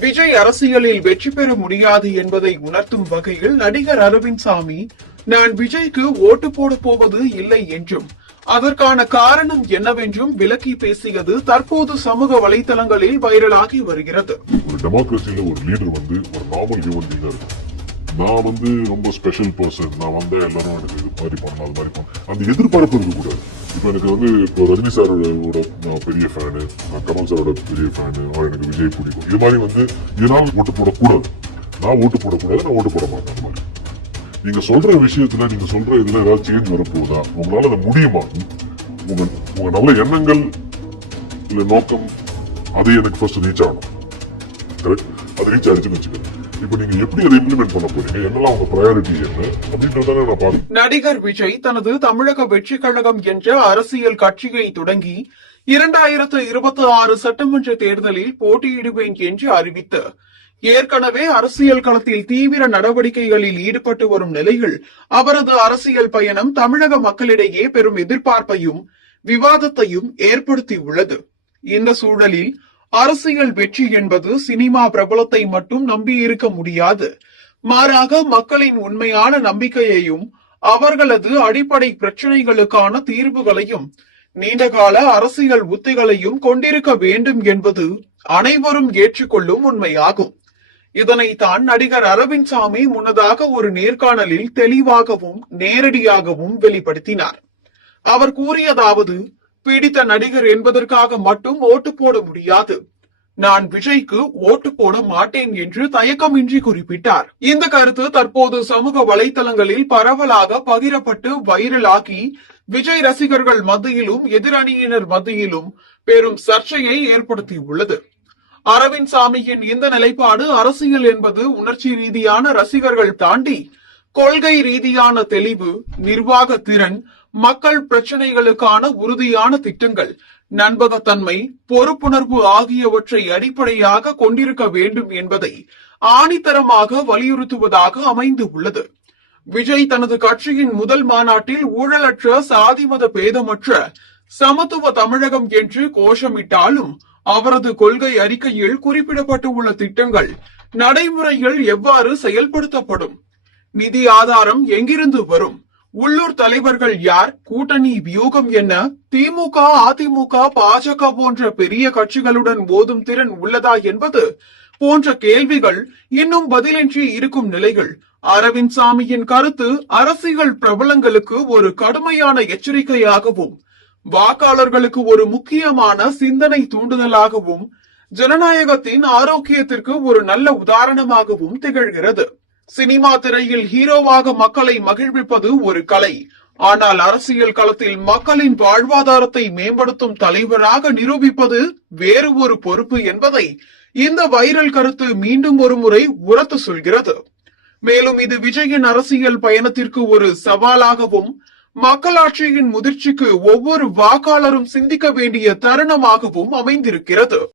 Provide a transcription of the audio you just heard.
விஜய் அரசியலில் வெற்றி பெற முடியாது என்பதை உணர்த்தும் வகையில் நடிகர் அரவிந்த் சாமி நான் விஜய்க்கு ஓட்டு போட போவது இல்லை என்றும் அதற்கான காரணம் என்னவென்றும் விளக்கி பேசியது தற்போது சமூக வலைதளங்களில் வைரலாகி வருகிறது. ஒரு டெமோக்ரஸியில ஒரு லீடர் வந்து ஒரு நார்மல் ஹியூமன் பீங்கா இருக்கும் நான் வந்து ரொம்ப ஸ்பெஷல் பர்சன் நான் வந்தேன் எல்லாரும் எனக்கு இது மாதிரி பண்ணலாம் அது மாதிரி பண்ணலாம் அந்த எதிர்பார்ப்பு இருக்கக்கூடாது. இப்போ எனக்கு வந்து இப்போ ரஜினி சாரோட நான் பெரிய ஃபேனு கமல் சாரோட பெரிய ஃபேனு எனக்கு விஜய் பிடிக்கும். இது மாதிரி வந்து இதனால் ஓட்டு போடக்கூடாது. நான் ஓட்டு போடக்கூடாது நான் ஓட்டு போட மாட்டேன் அந்த மாதிரி. நீங்கள் சொல்கிற விஷயத்தில் நீங்கள் சொல்கிற இதில் ஏதாவது சேஞ்ச் வரப்போகுதா? உங்களால் அதை முடியுமா? உங்கள் உங்கள் நல்ல எண்ணங்கள் இல்லை நோக்கம் அது எனக்கு ஃபர்ஸ்ட் ரீச் ஆகணும். கரெக்ட் அது ரீச் ஆயிடுச்சுன்னு வச்சுக்கோங்க. இப்போ நீங்க எப்படி அதை இம்ப்ளிமெண்ட் பண்ண போறீங்க? என்னெல்லாம் உங்க ப்ரையாரிட்டி என்ன? அப்படின்றதானே நான் பாருங்க நடிகர் விஜய் தனது தமிழக வெற்றி கழகம் என்ற அரசியல் கட்சியை தொடங்கி இரண்டாயிரத்து இருபத்தி ஆறு சட்டமன்ற தேர்தலில் போட்டியிடுவேன் என்று அறிவித்து. ஏற்கனவே அரசியல் களத்தில் தீவிர நடவடிக்கைகளில் ஈடுபட்டு வரும் நிலையில் அவரது அரசியல் பயணம் தமிழக மக்களிடையே பெரும் எதிர்பார்ப்பையும் விவாதத்தையும் ஏற்படுத்தியுள்ளது. இந்த சூழலில் அரசியல் வெற்றி என்பது சினிமா பிரபலத்தை மட்டும் நம்பி இருக்க முடியாது. மாறாக மக்களின் உண்மையான நம்பிக்கையையும் அவர்களது அடிப்படை பிரச்சனைகளுக்கான தீர்வுகளையும் நீண்டகால அரசியல் உத்திகளையும் கொண்டிருக்க வேண்டும் என்பது அனைவரும் ஏற்றுக்கொள்ளும் உண்மையாகும். இதனைத்தான் நடிகர் அரவிந்த் சாமி முன்னதாக ஒரு நேர்காணலில் தெளிவாகவும் நேரடியாகவும் வெளிப்படுத்தினார். அவர் கூறியதாவது பிடித்த நடிகர் என்பதற்காக மட்டும் ஓட்டு போட முடியாது. நான் விஜய்க்கு ஓட்டு போட மாட்டேன் என்று தயக்கமின்றி குறிப்பிட்டார். இந்த கருத்து தற்போது சமூக வலைதளங்களில் பரவலாக பகிரப்பட்டு வைரலாகி விஜய் ரசிகர்கள் மத்தியிலும் எதிரணியினர் மத்தியிலும் பெரும் சர்ச்சையை ஏற்படுத்தியுள்ளது. அரவிந்த் சாமியின் இந்த நிலைப்பாடு அரசியல் என்பது உணர்ச்சி ரீதியான ரசிகர்கள் தாண்டி கொள்கை ரீதியான தெளிவு நிர்வாக திறன் மக்கள் பிரச்சனைகளுக்கான உறுதியான திட்டங்கள். நண்பகத்தன்மை பொறுப்புணர்வு ஆகியவற்றை அடிப்படையாக கொண்டிருக்க வேண்டும் என்பதை ஆணித்தரமாக வலியுறுத்துவதாக அமைந்து உள்ளது. விஜய் தனது கட்சியின் முதல் மாநாட்டில் ஊழலற்ற சாதிமத பேதமற்ற சமத்துவ தமிழகம் என்று கோஷமிட்டாலும் அவரது கொள்கை அறிக்கையில் குறிப்பிடப்பட்டுள்ள திட்டங்கள் நடைமுறையில் எவ்வாறு செயல்படுத்தப்படும் நிதி ஆதாரம் எங்கிருந்து வரும் உள்ளூர் தலைவர்கள் யார்? கூட்டணி வியூகம் என்ன? திமுக அதிமுக பாஜக போன்ற பெரிய கட்சிகளுடன் மோதும் திறன் உள்ளதா என்பது போன்ற கேள்விகள் இன்னும் பதிலின்றி இருக்கும் நிலைகள். அரவிந்த் சாமியின் கருத்து அரசியல் பிரபலங்களுக்கு ஒரு கடுமையான எச்சரிக்கையாகவும் வாக்காளர்களுக்கு ஒரு முக்கியமான சிந்தனை தூண்டுதலாகவும் ஜனநாயகத்தின் ஆரோக்கியத்திற்கு ஒரு நல்ல உதாரணமாகவும் திகழ்கிறது. சினிமா திரையில் ஹீரோவாக மக்களை மகிழ்விப்பது ஒரு கலை. ஆனால் அரசியல் களத்தில் மக்களின் வாழ்வாதாரத்தை மேம்படுத்தும் தலைவராக நிரூபிப்பது வேறு ஒரு பொறுப்பு என்பதை இந்த வைரல் கருத்து மீண்டும் ஒரு முறை உரத்து சொல்கிறது. மேலும் இது விஜயின் அரசியல் பயணத்திற்கு ஒரு சவாலாகவும் மக்களாட்சியின் முதிர்ச்சிக்கு ஒவ்வொரு வாக்காளரும் சிந்திக்க வேண்டிய தருணமாகவும் அமைந்திருக்கிறது.